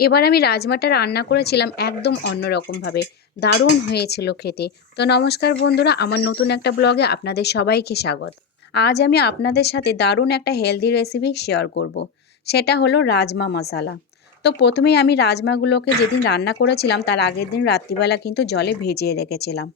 এবার আমি রাজমাটা রান্না করেছিলাম একদম অন্যরকমভাবে। দারুণ হয়েছিল খেতে। তো নমস্কার বন্ধুরা, আমার নতুন একটা ব্লগে আপনাদের সবাইকে স্বাগত। আজ আমি আপনাদের সাথে দারুণ একটা হেলদি রেসিপি শেয়ার করব। সেটা হলো রাজমা মশালা। তো প্রথমেই আমি রাজমাগুলোকে যেদিন রান্না করেছিলাম তার আগের দিন রাত্রিবেলা কিন্তু জলে ভিজিয়ে রেখেছিলাম।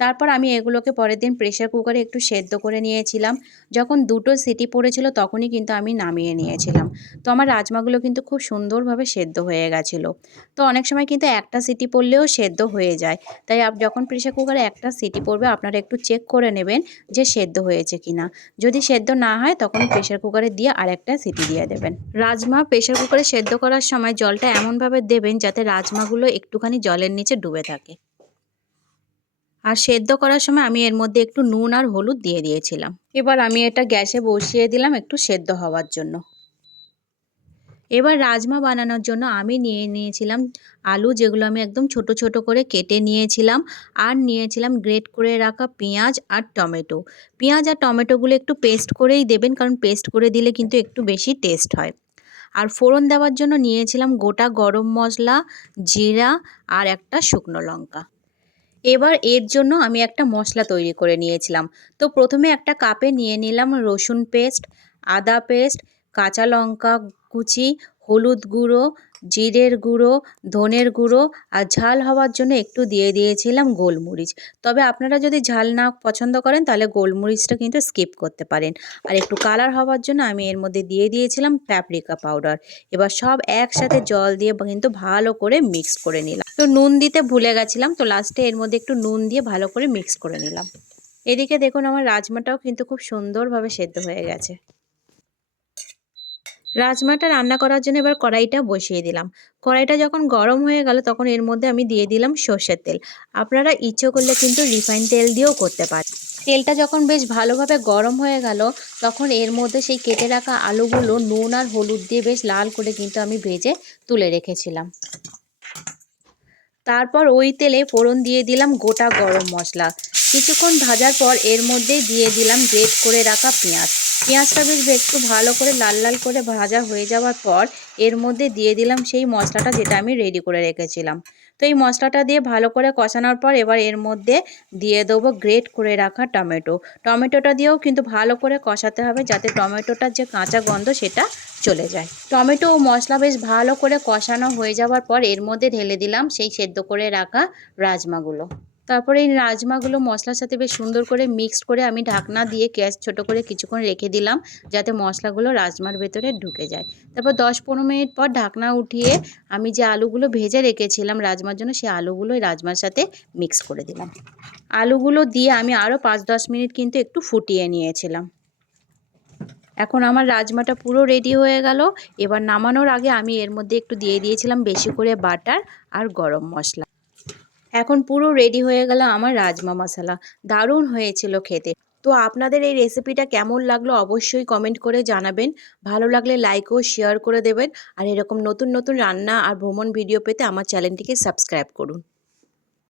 তারপর আমি এগুলোকে পরের দিন প্রেসার কুকারে একটু সেদ্ধ করে নিয়েছিলাম। যখন দুটো সিটি পড়েছিল তখনই কিন্তু আমি নামিয়ে নিয়েছিলাম। তো আমার রাজমাগুলো কিন্তু খুব সুন্দরভাবে সেদ্ধ হয়ে গেছিলো। তো অনেক সময় কিন্তু একটা সিটি পড়লেও সেদ্ধ হয়ে যায়। তাই যখন প্রেসার কুকারে একটা সিটি পড়বে আপনারা একটু চেক করে নেবেন যে সেদ্ধ হয়েছে কিনা। যদি সেদ্ধ না হয় তখন প্রেসার কুকারে দিয়ে আরেকটা সিটি দিয়ে দেবেন। রাজমা প্রেসার কুকারে সেদ্ধ করার সময় জলটা এমনভাবে দেবেন যাতে রাজমাগুলো একটুখানি জলের নিচে ডুবে থাকে। আর সেদ্ধ করার সময় আমি এর মধ্যে একটু নুন আর হলুদ দিয়ে দিয়েছিলাম। এবার আমি এটা গ্যাসে বসিয়ে দিলাম একটু সেদ্ধ হওয়ার জন্য। এবার রাজমা বানানোর জন্য আমি নিয়েছিলাম আলু, যেগুলো আমি একদম ছোট ছোট করে কেটে নিয়েছিলাম। আর নিয়েছিলাম গ্রেট করে রাখা পেঁয়াজ আর টমেটো। পেঁয়াজ আর টমেটোগুলো একটু পেস্ট করেই দেবেন, কারণ পেস্ট করে দিলে কিন্তু একটু বেশি টেস্ট হয়। আর ফোড়ন দেওয়ার জন্য নিয়েছিলাম গোটা গরম মশলা, জিরা আর একটা শুকনো লঙ্কা। এবার এর জন্য আমি একটা মশলা তৈরি করে নিয়েছিলাম। তো প্রথমে একটা কাপে নিয়ে নিলাম রসুন পেস্ট, আদা পেস্ট, কাঁচা লঙ্কা কুচি, হলুদ গুঁড়ো, জিরের গুঁড়ো, ধনের গুঁড়ো আর ঝাল হওয়ার জন্য একটু দিয়ে দিয়েছিলাম গোলমরিচ। তবে আপনারা যদি ঝাল না পছন্দ করেন তাহলে গোলমরিচটা কিন্তু স্কিপ করতে পারেন। আর একটু কালার হওয়ার জন্য আমি এর মধ্যে দিয়ে দিয়েছিলাম প্যাপরিকা পাউডার। এবার সব একসাথে জল দিয়ে কিন্তু ভালো করে মিক্স করে নিলাম। তো নুন দিতে ভুলে গেছিলাম, তো লাস্টে এর মধ্যে একটু নুন দিয়ে ভালো করে মিক্স করে নিলাম। এদিকে দেখুন আমার রাজমাটাও কিন্তু খুব সুন্দরভাবে সেদ্ধ হয়ে গেছে। রাজমাটা রান্না করার জন্য এবার কড়াইটা বসিয়ে দিলাম। কড়াইটা যখন গরম হয়ে গেল তখন এর মধ্যে আমি দিয়ে দিলাম সর্ষের তেল। আপনারা ইচ্ছে করলে কিন্তু রিফাইন তেল দিয়েও করতে পারেন। তেলটা যখন বেশ ভালোভাবে গরম হয়ে গেল তখন এর মধ্যে সেই কেটে রাখা আলুগুলো নুন আর হলুদ দিয়ে বেশ লাল করে কিন্তু আমি ভেজে তুলে রেখেছিলাম। তারপর ওই তেলে ফোড়ন দিয়ে দিলাম গোটা গরম মশলা। কিছুক্ষণ ভাজার পর এর মধ্যে দিয়ে দিলাম গ্রেট করে রাখা পেঁয়াজ। পেঁয়াজটা বেশ একটু ভালো করে লাল লাল করে ভাজা হয়ে যাওয়ার পর এর মধ্যে দিয়ে দিলাম সেই মশলাটা যেটা আমি রেডি করে রেখেছিলাম। তো এই মশলাটা দিয়ে ভালো করে কষানোর পর এবার এর মধ্যে দিয়ে দেবো গ্রেট করে রাখা টমেটো। টমেটোটা দিয়েও কিন্তু ভালো করে কষাতে হবে যাতে টমেটোটার যে কাঁচা গন্ধ সেটা চলে যায়। টমেটো ও মশলা বেশ ভালো করে কষানো হয়ে যাওয়ার পর এর মধ্যে ঢেলে দিলাম সেই সেদ্ধ করে রাখা রাজমাগুলো। তারপরে এই রাজমাগুলো মশলার সাথে বেশ সুন্দর করে মিক্সড করে আমি ঢাকনা দিয়ে গ্যাস ছোট করে কিছুক্ষণ রেখে দিলাম যাতে মশলাগুলো রাজমার ভেতরে ঢুকে যায়। তারপর 10-15 মিনিট পর ঢাকনা উঠিয়ে আমি যে আলুগুলো ভেজে রেখেছিলাম রাজমার জন্য সেই আলুগুলো রাজমার সাথে মিক্স করে দিলাম। আলুগুলো দিয়ে আমি আরও 5-10 মিনিট কিন্তু একটু ফুটিয়ে নিয়েছিলাম। এখন আমার রাজমাটা পুরো রেডি হয়ে গেল। এবার নামানোর আগে আমি এর মধ্যে একটু দিয়ে দিয়েছিলাম বেশি করে বাটার আর গরম মশলা। এখন পুরো রেডি হয়ে গেল আমার রাজমা মশলা। দারুণ হয়েছিল খেতে। তো আপনাদের এই রেসিপিটা কেমন লাগলো অবশ্যই কমেন্ট করে জানাবেন। ভালো লাগলে লাইক ও শেয়ার করে দেবেন। আর এরকম নতুন নতুন রান্না আর ভ্রমণ ভিডিও পেতে আমার চ্যানেলটিকে সাবস্ক্রাইব করুন।